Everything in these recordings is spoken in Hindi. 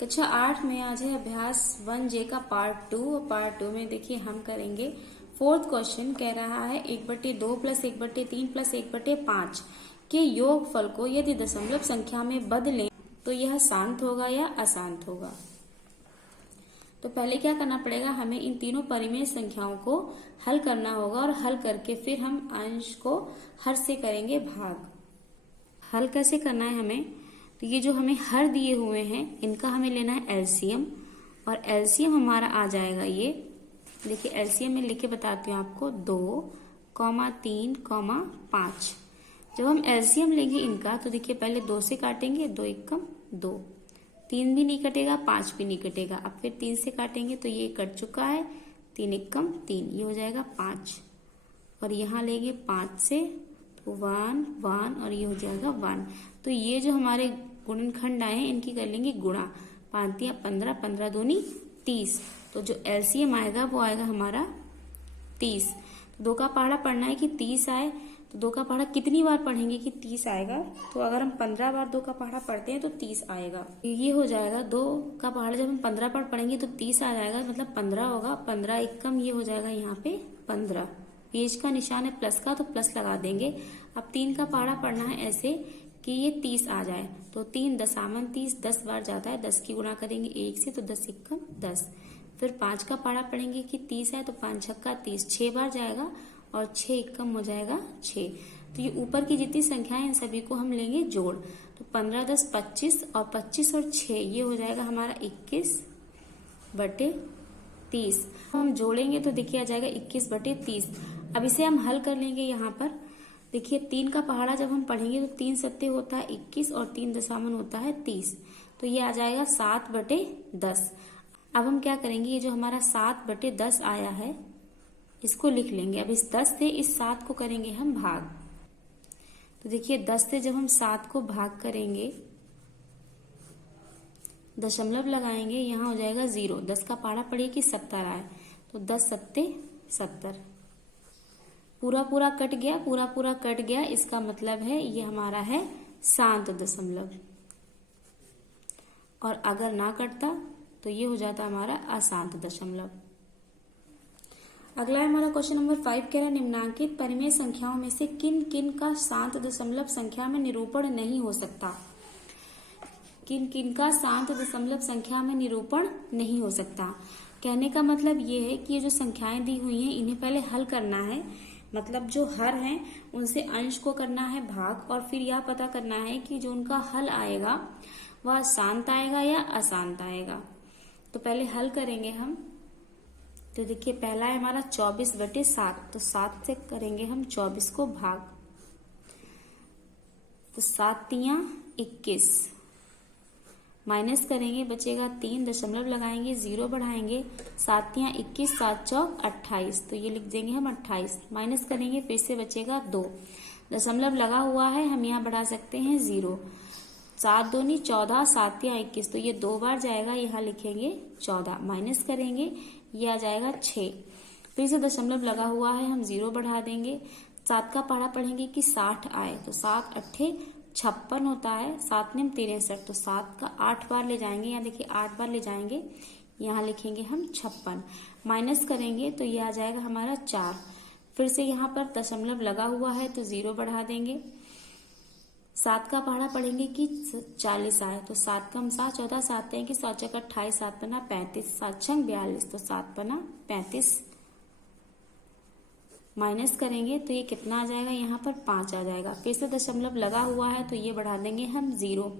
कक्षा 8 में आज है अभ्यास 1J का पार्ट 2 और पार्ट 2 में देखिए हम करेंगे फोर्थ क्वेश्चन। कह रहा है 1/2 + 1/3 + 1/5 के योगफल को यदि दशमलव संख्या में बदलें तो यह शांत होगा या अशांत होगा। तो पहले क्या करना पड़ेगा, हमें इन तीनों परिमेय संख्याओं को हल करना होगा और हल करके फिर हम अंश को हर से करेंगे भाग। हल कैसे करना है हमें, तो ये जो हमें हर दिए हुए हैं इनका हमें लेना है एलसीएम, और एलसीएम हमारा आ जाएगा ये देखिए, एलसीएम में लिख के बताती हूँ आपको 2, 3, 5। जब हम एलसीएम लेंगे इनका तो देखिए पहले 2 से काटेंगे, 2 एकम 2, 3 भी नहीं कटेगा, 5 भी नहीं कटेगा। अब फिर 3 से काटेंगे तो ये कट चुका है, 3 एकम 3, ये हो जाएगा 5। और यहाँ लेंगे 5 से तो 1 1 और ये हो जाएगा 1। तो ये जो हमारे गुणनखंड आए हैं इनकी कर लेंगे गुणा, 5 या 15, 15 दूनी 30। तो जो एलसीएम आएगा वो आएगा हमारा 30। तो 2 का पहाड़ा पढ़ना है कि 30 आए, तो 2 का पहाड़ा कितनी बार पढ़ेंगे कि 30 आएगा। तो अगर हम 15 बार 2 का पहाड़ा पढ़ते हैं तो 30 आएगा। ये हो जाएगा 2 का पहाड़ा जब हम 15 बार पढ़ेंगे तो 30 आ जाएगा, मतलब 15 होगा। 15 एकम ये हो जाएगा यहाँ पे 15। पेज का निशान है प्लस का तो प्लस लगा देंगे। अब 3 का पहाड़ा पढ़ना है ऐसे कि ये 30 आ जाए, तो 3 दशामन 30 10 बार जाता है, 10 की गुणा करेंगे 1 से तो 10 एकम 10। फिर 5 का पहाड़ा पढ़ेंगे कि 30 है तो 5 छक्का 30, 6 बार जाएगा और 6 एकम हो जाएगा 6। तो ये ऊपर की जितनी संख्याएं इन सभी को हम लेंगे जोड़, तो 15 10 25 और 25 और 6 ये हो जाएगा हमारा 21/30। हम जोड़ेंगे तो देखिए आ जाएगा 21/30। अब इसे हम हल कर लेंगे। यहाँ पर देखिए 3 का पहाड़ा जब हम पढ़ेंगे तो 3 सत्ते होता है 21 और 3 दशामन होता है 30, तो ये आ जाएगा 7/10। अब हम क्या करेंगे, ये जो हमारा 7/10 आया है इसको लिख लेंगे। अब इस 10 से इस 7 को करेंगे हम भाग। तो देखिए 10 से जब हम 7 को भाग करेंगे, दशमलव लगाएंगे, यहाँ हो जाएगा 0। 10 का पहाड़ा पढ़िए कि 70 आए, तो 10 सत्ते 70। पूरा पूरा कट गया, पूरा पूरा कट गया, इसका मतलब है ये हमारा है शांत दशमलव। और अगर ना कटता तो ये हो जाता हमारा अशांत दशमलव। अगला है हमारा क्वेश्चन नंबर 5। कह रहा है निम्नांकित परिमेय संख्याओं में से किन किन का शांत दशमलव संख्या में निरूपण नहीं हो सकता। किन किन का शांत दशमलव संख्या में निरूपण नहीं हो सकता। कहने का मतलब ये है कि ये जो संख्याएं दी हुई हैं इन्हें पहले हल करना है, मतलब जो हर हैं उनसे अंश को करना है भाग, और फिर यह पता करना है कि जो उनका हल आएगा वह शांत आएगा या अशांत आएगा। तो पहले हल करेंगे हम। तो देखिए पहला है हमारा 24/7, तो 7 से करेंगे हम 24 को भाग, तो 7 तियां 21, माइनस करेंगे बचेगा 3, दशमलव लगाएंगे 0 बढ़ाएंगे, 7 तियां 21, 7 चौक 28, तो ये लिख देंगे हम 28। माइनस करेंगे फिर से बचेगा 2, दशमलव लगा हुआ है हम यहाँ बढ़ा सकते हैं 0, 7 दूनी 14, 7 तियां 21, तो ये 2 बार जाएगा, यहाँ लिखेंगे 14। माइनस करेंगे ये आ जाएगा 6, फिर से दशमलव लगा हुआ है हम 0 बढ़ा देंगे। 7 का पहाड़ा पढ़ेंगे कि 60 आए, तो 7 अट्ठे 56 होता है, 7 निम 63, तो 7 का 8 बार ले जाएंगे, यहाँ देखिए 8 बार ले जाएंगे, यहाँ लिखेंगे हम 56। माइनस करेंगे तो ये आ जाएगा हमारा 4, फिर से यहाँ पर दशमलव लगा हुआ है तो 0 बढ़ा देंगे। 7 का पहाड़ा पढ़ेंगे कि 40 आए, तो 7 कम 7 14, 7 हैं कि 100 चक 28, 7 पना 35, 7 छंग 42, तो 7 पना 35। माइनस करेंगे तो ये कितना आ जाएगा, यहाँ पर 5 आ जाएगा। फिर से दशमलव लगा हुआ है तो ये बढ़ा देंगे हम 0,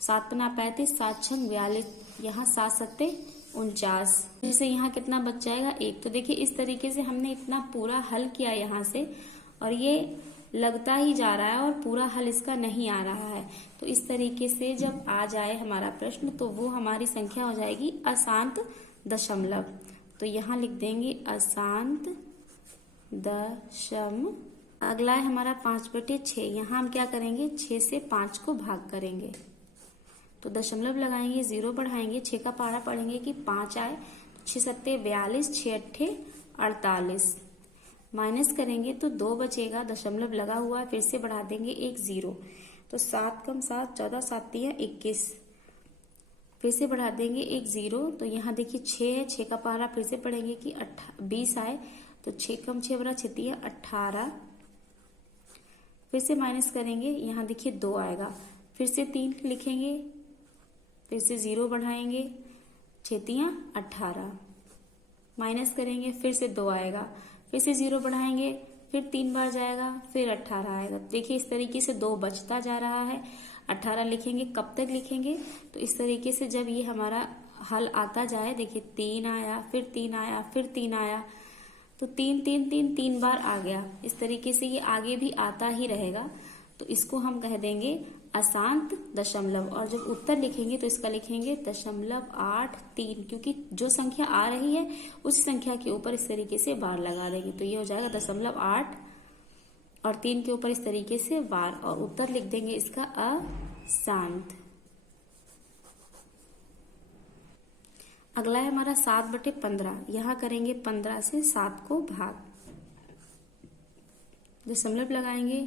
7 पना 35, 7 छंग 42, यहाँ 7 सत्ते 49, फिर से यहाँ कितना बच जाएगा 1। तो देखिए इस तरीके से हमने इतना पूरा हल किया यहाँ से, और ये लगता ही जा रहा है और पूरा हल इसका नहीं आ रहा है। तो इस तरीके से जब आ जाए हमारा प्रश्न तो वो हमारी संख्या हो जाएगी अशांत दशमलव। तो यहाँ लिख देंगे अशांत दशमलव। अगला है हमारा 5/6। यहाँ हम क्या करेंगे, 6 से 5 को भाग करेंगे, तो दशमलव लगाएंगे 0 बढ़ाएंगे, 6 का पहाड़ा पढ़ेंगे कि 5 आए, 6 सत्ते 42, 6 अट्ठे 48। माइनस करेंगे तो 2 बचेगा, दशमलव लगा हुआ है, फिर से बढ़ा देंगे 1 0, तो 7 कम 7 14, 7 तियां 21, फिर से बढ़ा देंगे एक 0, तो यहाँ देखिए 6 है, 6 का पहाड़ा फिर से पढ़ेंगे कि 20 आए, तो 6 कम 6 बड़ा 6 18। फिर से माइनस करेंगे, यहाँ देखिए 2 आएगा, फिर से 3 लिखेंगे, फिर से 0 बढ़ाएंगे, 6 18, माइनस करेंगे, फिर से 2 आएगा, फिर से 0 बढ़ाएंगे, फिर 3 बार जाएगा, फिर 18 आएगा। देखिए इस तरीके से 2 बचता जा रहा है, 18 लिखेंगे। कब तक लिखेंगे? तो इस तरीके से जब ये हमारा हल आता जाए, देखिए 3 आया, फिर 3 आया, फिर 3 आया, तो 3 3 3 3 बार आ गया। इस तरीके से ये आगे भी आता ही रहेगा, तो इसको हम कह देंगे अशांत दशमलव। और जब उत्तर लिखेंगे तो इसका लिखेंगे 0.83, क्योंकि जो संख्या आ रही है उस संख्या के ऊपर इस तरीके से बार लगा देंगे, तो ये हो जाएगा 0.8 और 3 के ऊपर इस तरीके से बार, और उत्तर लिख देंगे इसका अशांत। अगला है हमारा 7/15। यहाँ करेंगे 15 से 7 को भाग, दशमलव लगाएंगे,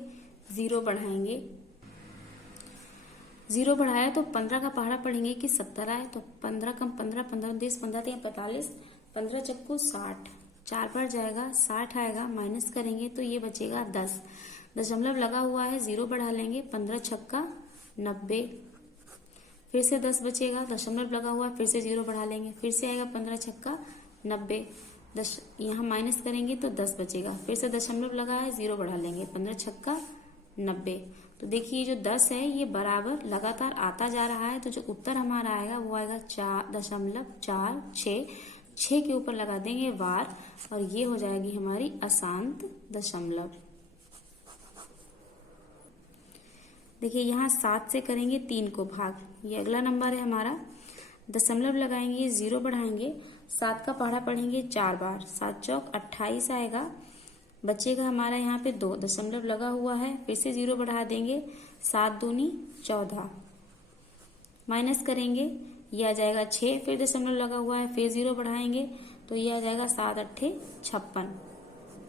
0 बढ़ाएंगे, 0 बढ़ाया तो 15 का पहाड़ा पढ़ेंगे कि 70 आए, तो 15 कम 15, 15 10, 15 45, 15 चक्कू 60, 4 बार जाएगा, 60 आएगा, माइनस करेंगे तो ये बचेगा 10। दशमलव लगा हुआ है, 0 बढ़ा लेंगे, 15 छक्का 90, फिर से 10 बचेगा, दशमलव लगा हुआ है, फिर से 0 बढ़ा लेंगे, फिर से आएगा 15 छक्का 90, यहाँ माइनस करेंगे तो 10 बचेगा, फिर से दशमलव लगा है, 0 बढ़ा लेंगे, 15 छक्का 90। तो देखिए जो 10 है ये बराबर लगातार आता जा रहा है, तो जो उत्तर हमारा आएगा वो आएगा 4.46। 6 के ऊपर लगा देंगे वार, और ये हो जाएगी हमारी अशांत दशमलव। देखिए यहाँ 7 से करेंगे 3 को भाग, ये अगला नंबर है हमारा। दशमलव लगाएंगे, 0 बढ़ाएंगे, 7 का पहाड़ा पढ़ेंगे 4 बार, 7 चौक 28 आएगा, बचेगा हमारा यहाँ पे 2, दशमलव लगा हुआ है, फिर से 0 बढ़ा देंगे, 7 दूनी 14, माइनस करेंगे, ये आ जाएगा 6, फिर दशमलव लगा हुआ है, फिर 0 बढ़ाएंगे तो ये आ जाएगा 7 8 56,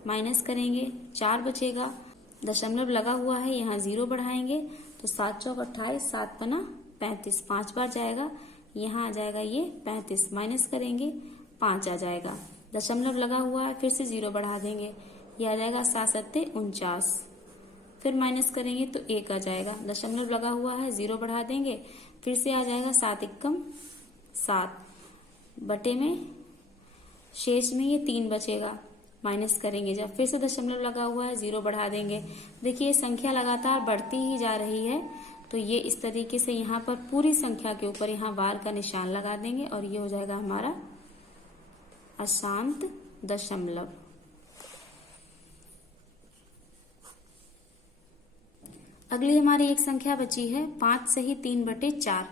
माइनस करेंगे, 4 बचेगा, दशमलव लगा हुआ है, यहाँ 0 बढ़ाएंगे तो 7 चौक 28, 7 पना 35, 5 बार जाएगा, यहाँ आ जाएगा ये 35, माइनस करेंगे 5 आ जाएगा, दशमलव लगा हुआ है, फिर से 0 बढ़ा देंगे, ये आ जाएगा 7 7 49, फिर माइनस करेंगे तो 1 आ जाएगा, दशमलव लगा हुआ है, 0 बढ़ा देंगे, फिर से आ जाएगा 7 एकम 7, बटे में शेष में ये 3 बचेगा, माइनस करेंगे जब, फिर से दशमलव लगा हुआ है, 0 बढ़ा देंगे। देखिए संख्या लगातार बढ़ती ही जा रही है, तो ये इस तरीके से यहाँ पर पूरी संख्या के ऊपर यहाँ बार का निशान लगा देंगे, और ये हो जाएगा हमारा अशांत दशमलव। अगली हमारी एक संख्या बची है 5 सही 3/4।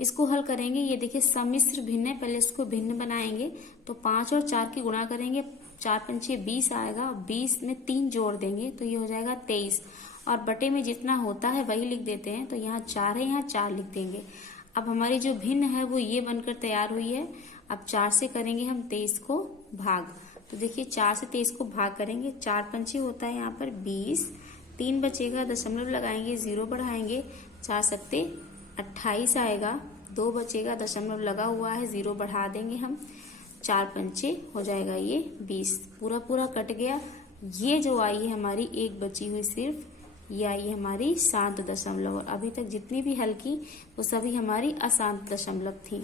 इसको हल करेंगे, ये देखिए सम्मिश्र भिन्न है, पहले इसको भिन्न बनाएंगे, तो 5 और 4 की गुणा करेंगे, 4 पंचे 20 आएगा, 20 में 3 जोड़ देंगे तो ये हो जाएगा 23, और बटे में जितना होता है वही लिख देते हैं, तो यहाँ 4 है, यहाँ 4 लिख देंगे। अब हमारी जो भिन्न है वो ये बनकर तैयार हुई है। अब 4 से करेंगे हम 23 को भाग, तो देखिए 4 से 23 को भाग करेंगे, 4 पंचे होता है यहाँ पर 20, 3 बचेगा, दशमलव लगाएंगे, 0 बढ़ाएंगे, 4 सत्ते 28 आएगा, 2 बचेगा, दशमलव लगा हुआ है, 0 बढ़ा देंगे हम, 4 पंचे हो जाएगा ये 20, पूरा पूरा कट गया। ये जो आई है हमारी एक बची हुई सिर्फ, ये आई है हमारी शांत दशमलव, और अभी तक जितनी भी हल की वो सभी हमारी अशांत दशमलव थी।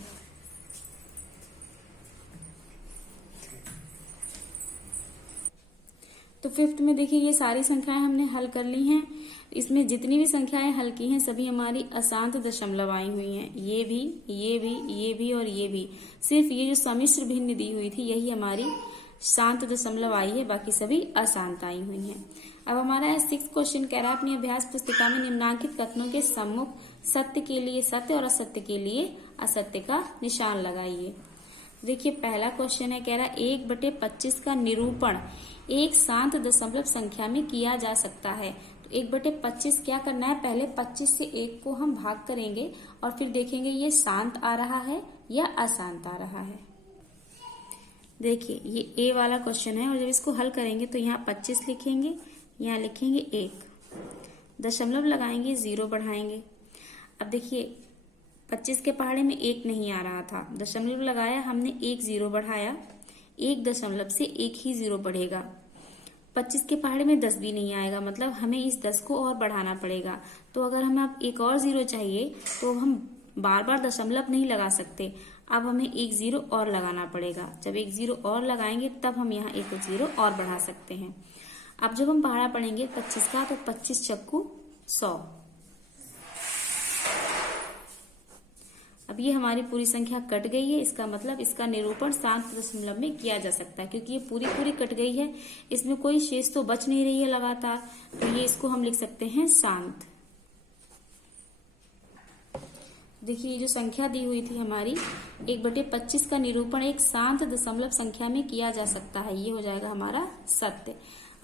तो 5th में देखिए ये सारी संख्याएं हमने हल कर ली हैं। इसमें जितनी भी संख्याएं हल की हैं सभी हमारी अशांत दशमलव आई हुई हैं, ये भी, ये भी, ये भी और ये भी। सिर्फ ये जो सम्मिश्र भिन्न दी हुई थी यही हमारी शांत दशमलव आई है, बाकी सभी अशांत आई हुई हैं। अब हमारा 6th क्वेश्चन कह रहा है अपनी अभ्यास पुस्तिका में निम्नांकित कथनों के सम्मुख सत्य के लिए सत्य और असत्य के लिए असत्य का निशान लगाइए। देखिए पहला क्वेश्चन है, कह रहा है 1/25 का निरूपण एक शांत दशमलव संख्या में किया जा सकता है। तो 1/25 क्या करना है, पहले 25 से 1 को हम भाग करेंगे और फिर देखेंगे ये शांत आ रहा है या अशांत आ रहा है। देखिए ये ए वाला क्वेश्चन है, और जब इसको हल करेंगे तो यहाँ 25 लिखेंगे, यहाँ लिखेंगे 1, दशमलव लगाएंगे, 0 बढ़ाएंगे। अब देखिए 25 के पहाड़े में 1 नहीं आ रहा था, दशमलव लगाया हमने, 1 0 बढ़ाया, 1 दशमलव से 1 ही 0 बढ़ेगा। 25 के पहाड़े में 10 भी नहीं आएगा, मतलब हमें इस 10 को और बढ़ाना पड़ेगा। तो अगर हमें अब एक और 0 चाहिए तो हम बार बार दशमलव नहीं लगा सकते, अब हमें 1 0 और लगाना पड़ेगा। जब 1 0 और लगाएंगे तब हम यहाँ 1 0 और बढ़ा सकते हैं। अब जब हम पहाड़ा पढ़ेंगे 25 का, तो 25 चक्कू 100। अब ये हमारी पूरी संख्या कट गई है, इसका मतलब इसका निरूपण शांत दशमलव में किया जा सकता है, क्योंकि ये पूरी पूरी कट गई है, इसमें कोई शेष तो बच नहीं रही है लगातार, तो ये इसको हम लिख सकते हैं शांत। देखिए ये जो संख्या दी हुई थी हमारी 1/25 का निरूपण एक शांत दशमलव संख्या में किया जा सकता है, ये हो जाएगा हमारा सत्य।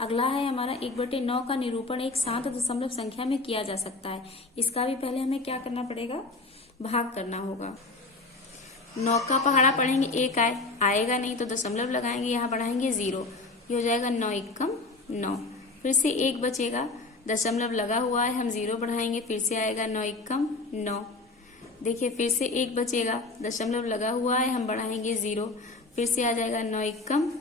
अगला है हमारा 1/9 का निरूपण एक शांत दशमलव संख्या में किया जा सकता है। इसका भी पहले हमें क्या करना पड़ेगा, भाग करना होगा। 9 का पहाड़ा पढ़ेंगे, 1 आएगा नहीं तो दशमलव लगाएंगे, यहाँ बढ़ाएंगे 0, ये हो जाएगा 9 एकम 9। फिर से 1 बचेगा, दशमलव लगा हुआ है, हम 0 बढ़ाएंगे, फिर से आएगा 9 एकम 9। देखिए फिर से 1 बचेगा, दशमलव लगा हुआ है, हम बढ़ाएंगे 0, फिर से आ जाएगा 9 एकम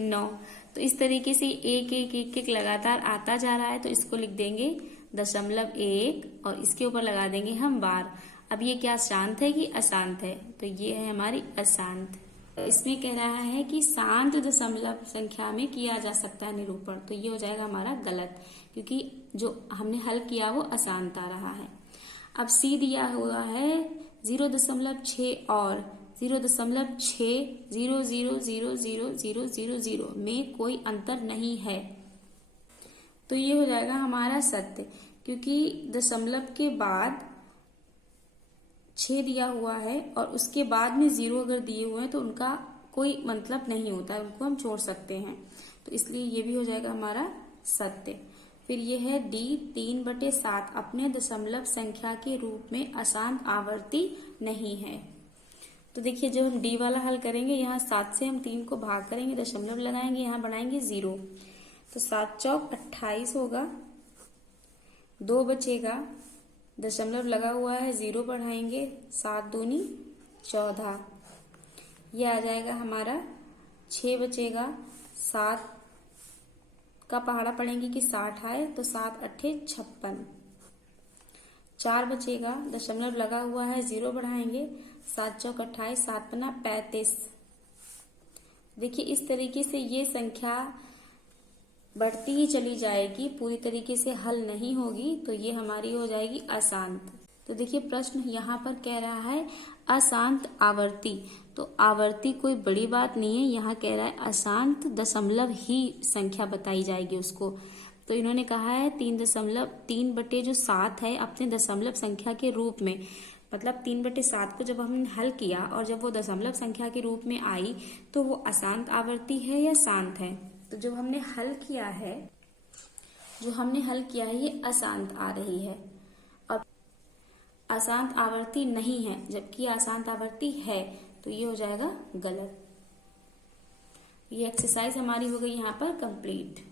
9। तो इस तरीके से 1 1 1 1 लगातार आता जा रहा है, तो इसको लिख देंगे 0.1 और इसके ऊपर लगा देंगे हम बार। अब ये क्या शांत है कि अशांत है, तो ये है हमारी अशांत। तो इसमें कह रहा है कि शांत दशमलव संख्या में किया जा सकता है निरूपण, तो ये हो जाएगा हमारा गलत, क्योंकि जो हमने हल किया वो अशांत आ रहा है। अब सी दिया हुआ है 0.6 और 0.600000000 में कोई अंतर नहीं है, तो ये हो जाएगा हमारा सत्य, क्योंकि दशमलव के बाद 6 दिया हुआ है और उसके बाद में 0 अगर दिए हुए हैं तो उनका कोई मतलब नहीं होता है, उनको हम छोड़ सकते हैं, तो इसलिए ये भी हो जाएगा हमारा सत्य। फिर ये है डी 3/7 अपने दशमलव संख्या के रूप में अशांत आवर्ती नहीं है। तो देखिए जब हम डी वाला हल करेंगे, यहाँ 7 से हम 3 को भाग करेंगे, दशमलव लगाएंगे, यहाँ बढ़ाएंगे 0, तो 7 चौक 28 होगा, 2 बचेगा, दशमलव लगा हुआ है, 0 बढ़ाएंगे, 7 दूनी 14, ये आ जाएगा हमारा। 6 बचेगा, 7 का पहाड़ा पढ़ेंगे कि 60 आए, तो 7 अट्ठे 56, 4 बचेगा, दशमलव लगा हुआ है, 0 बढ़ाएंगे, 7 चौक 28, 7 पन्ना 35। देखिए इस तरीके से ये संख्या बढ़ती ही चली जाएगी, पूरी तरीके से हल नहीं होगी, तो ये हमारी हो जाएगी अशांत। तो देखिए प्रश्न यहाँ पर कह रहा है अशांत आवर्ती, तो आवर्ती कोई बड़ी बात नहीं है, यहाँ कह रहा है अशांत दशमलव ही संख्या बताई जाएगी उसको। तो इन्होंने कहा है 3/7 है अपने दशमलव संख्या के रूप में, मतलब 3/7 को जब हमने हल किया और जब वो दशमलव संख्या के रूप में आई तो वो अशांत आवर्ती है या शांत है। तो जो हमने हल किया है ये अशांत आ रही है, अब अशांत आवर्ती नहीं है, जबकि अशांत आवर्ती है, तो ये हो जाएगा गलत। ये एक्सरसाइज हमारी हो गई यहाँ पर कंप्लीट।